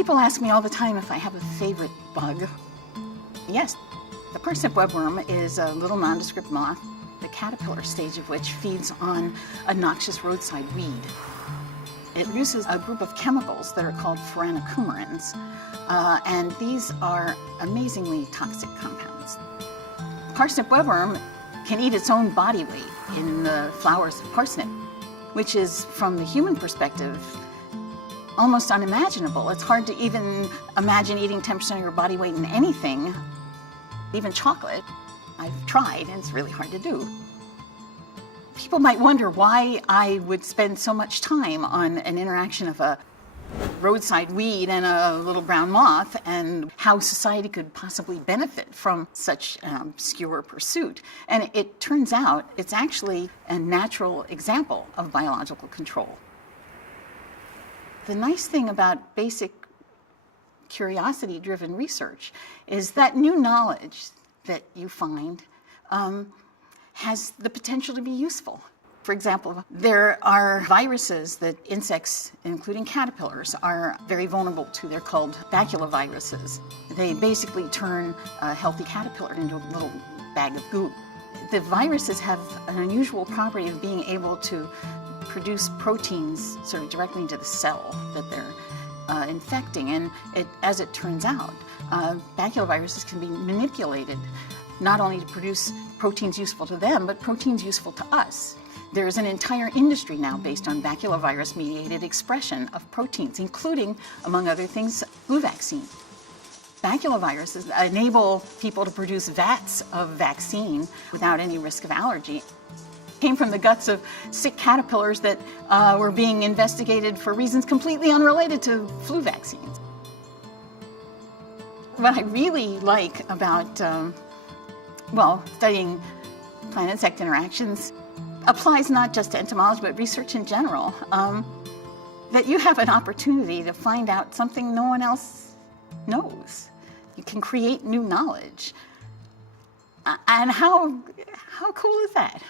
People ask me all the time if I have a favorite bug. Yes, the parsnip webworm is a little nondescript moth, the caterpillar stage of which feeds on a noxious roadside weed. It produces a group of chemicals that are called furanocoumarins, and these are amazingly toxic compounds. Parsnip webworm can eat its own body weight in the flowers of parsnip, which is, from the human perspective, almost unimaginable. It's hard to even imagine eating 10% of your body weight in anything, even chocolate. I've tried, and it's really hard to do. People might wonder why I would spend so much time on an interaction of a roadside weed and a little brown moth, and how society could possibly benefit from such an obscure pursuit. And it turns out it's actually a natural example of biological control. The nice thing about basic curiosity-driven research is that new knowledge that you find has the potential to be useful. For example, there are viruses that insects, including caterpillars, are very vulnerable to. They're called baculoviruses. They basically turn a healthy caterpillar into a little bag of goo. The viruses have an unusual property of being able to produce proteins sort of directly into the cell that they're infecting. And as it turns out, baculoviruses can be manipulated not only to produce proteins useful to them, but proteins useful to us. There is an entire industry now based on baculovirus-mediated expression of proteins, including, among other things, flu vaccine. Baculoviruses enable people to produce vats of vaccine without any risk of allergy. Came from the guts of sick caterpillars that were being investigated for reasons completely unrelated to flu vaccines. What I really like about, studying plant-insect interactions applies not just to entomology, but research in general, that you have an opportunity to find out something no one else knows. You can create new knowledge. And how cool is that?